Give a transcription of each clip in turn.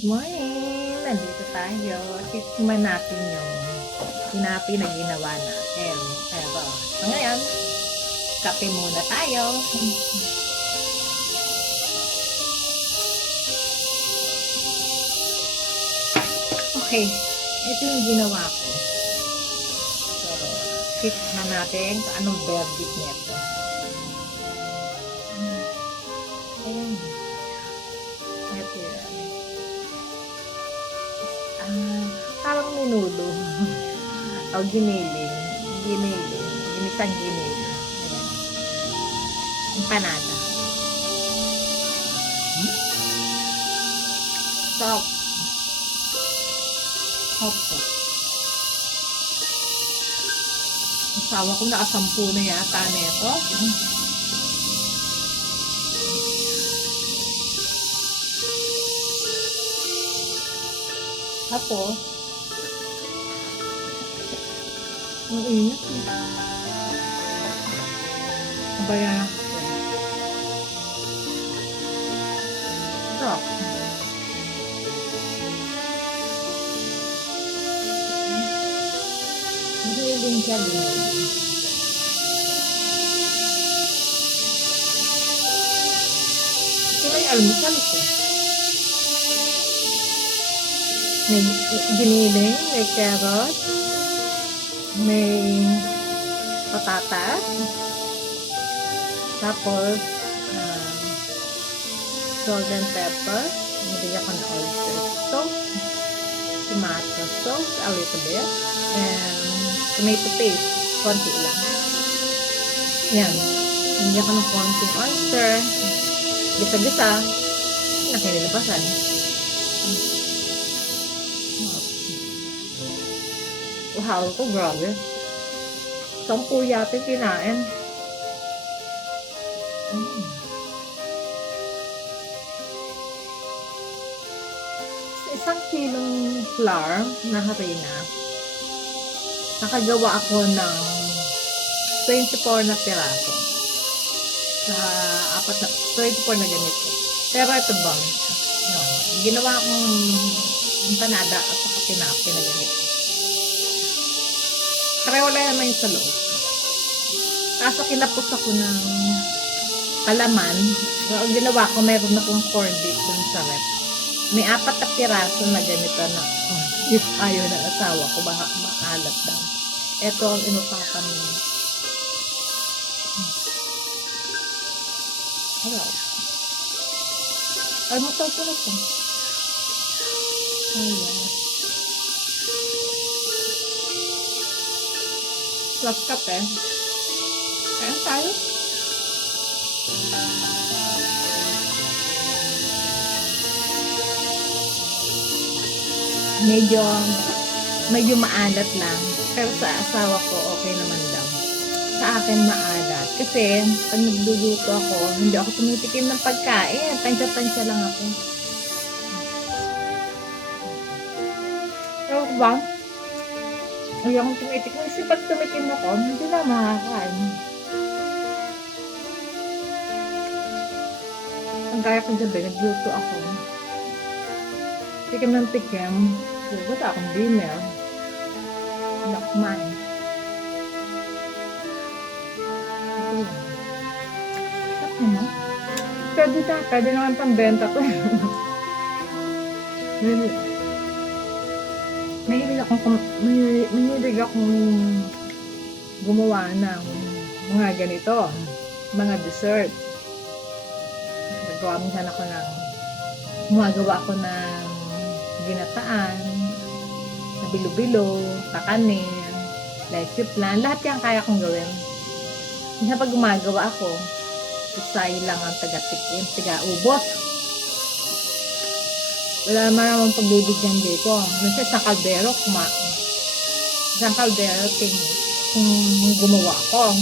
Good morning! Nandito tayo. Tikman natin yung tinapi na ginawa natin. Pero, ngayon, kape muna tayo. Okay, ito yung ginawa ko. So, tikman natin kung anong verdict nito. Ayan. Ito yan. Parang menudo. O giniling. Ginisang giniling. Ayan. Empanada. Stop. Asawa ko nakasampu na yata nito. Tapos, ang init. Kabayan ako. Sarap. Mahiling siya din. Ito ay almusal ko. May giniling, may carrot, may patatas, tapos salt and pepper, nilagyan ko ng oyster sauce, tomato sauce, a little bit, and tomato paste, konti lang. Yan. Nilagyan ko ng konting oyster, gisa-gisa, nakinilabasan. Wow ko, grabe. 10 yata kinain. Sa 1 kilong flour na harina, nakagawa ako ng 24 na piraso. Sa 24 na ganito. Pero ito ba? Ginawa akong empanada at saka tinapi na ganito. Kaya wala naman yung sa loob. Kaso kinapos ako ng palaman. So, ang ginawa ko, meron akong corned beef dun sa rep. May 4 na piraso na ganito na if ayaw ng asawa ko, baka maalat daw. Ito ang inupakan mo. Hello. Ay, matawag na ito. Ayan. Plus kape. Kaya tayo. Medyo maalat lang. Pero sa asawa ko, okay naman daw. Sa akin maalat. Kasi, pag nagluluto ako, hindi ako tumitikim ng pagkain. Tansya-tansya lang ako. Pero ba? Ayaw akong tumitikim. Kasi pag tumikim ako, hindi na makakain. Ang kaya ko gabi, nagluto ako. Tikim ng tikim. Wala akong dinner. Wala akong kumain. Sarap naman. Pwede naman pambenta to. Mahilig akong gumawa ng mga ganito, mga dessert. Minsan ako gumagawa ako ng ginataan, na bilo-bilo, kakanin, leche flan, lahat yan kaya kong gawin. Minsan pag gumagawa ako, isay lang ang taga-tikim, taga-ubos. Wala naman namang pagbibigyan dito. Kasi sa kaldero, kung gumawa ko.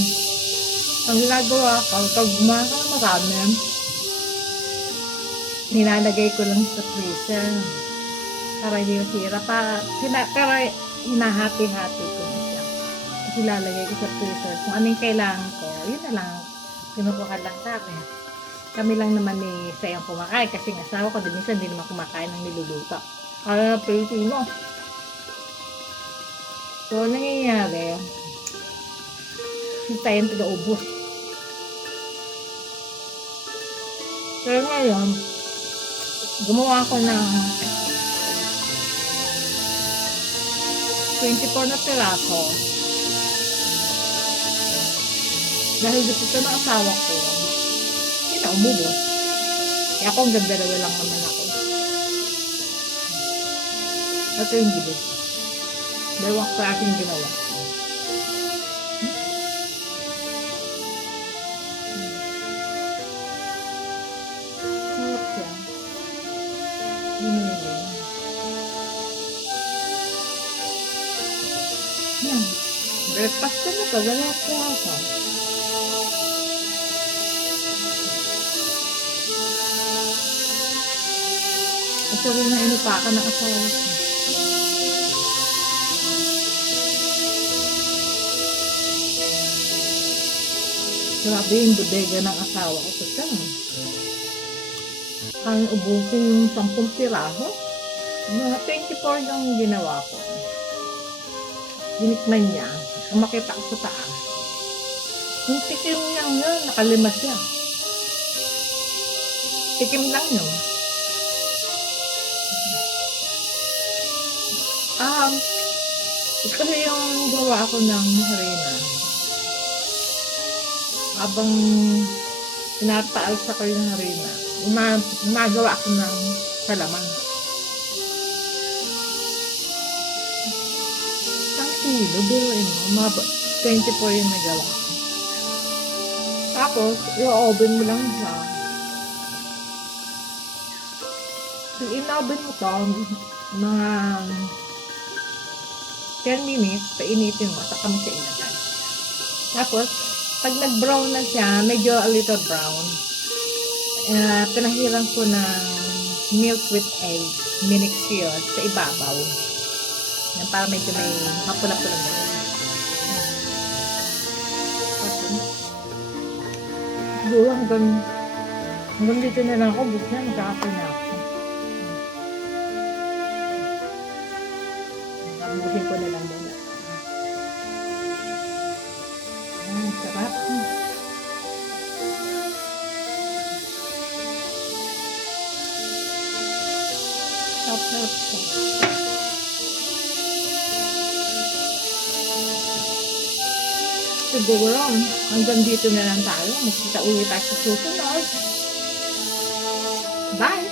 Ang ginagawa ko, pag gumawa ko marami, nilalagay ko lang sa freezer. Para hindi masira. Pero hinahati-hati ko na siya. Tapos ilalagay ko sa freezer. Kung ano yung kailangan ko, yun na lang. Kinukuha lang sa akin. Kami lang naman ni Sayang kumakain kasi ang asawa ko din minsan hindi naman kumakain ng niluluto. Kaya Pilipino. So, nangyayari, si Sayang tiga-ubos. Pero ngayon, gumawa ako ng 24 na piraso. Dahil gusto ng asawa ko, hindi na umubos. Kaya ako hanggang dalawa lang naman ako. Ito yung bilis. Dalawang klaseng ginawa. Sarap siya. Binili. Yan. Breakfast ko na to. Dalawang piraso. Ito rin na inupakan ng asawa ko. Grabe yung bodega ng asawa ko. Kasi ang ubusin yung 10 piraso. Mga 24 yung ginawa ko. Dinikman niya. Ang makita ko sa taas. Yung tikim niyang yun, nakalima siya. Tikim lang yun. Ito yung gawa ko ng harina. Habang pinapaalsa ko yung harina, gumagawa ako ng salaman. Isang kilo, biruin mo, mga 24 yung nagawa ko. Tapos, i-oven mo lang siya. So, in-oven mo to, mga 10 minutes, painitin mo, saka mo siya ilagay. Tapos, pag nag-brown na siya, medyo a little brown, pinahiran ko ng milk with egg, minix yun, sa ibabaw. Yan, para medyo may mapula-pula mo. Siguro hanggang dito na lang ako, bukas na, magkakapoy na ako. Buhin ko na lang muna. Sarap. Sarap siya. Siguro, hanggang dito na lang tayo. Magkita ulit tayo sa susunod. Bye!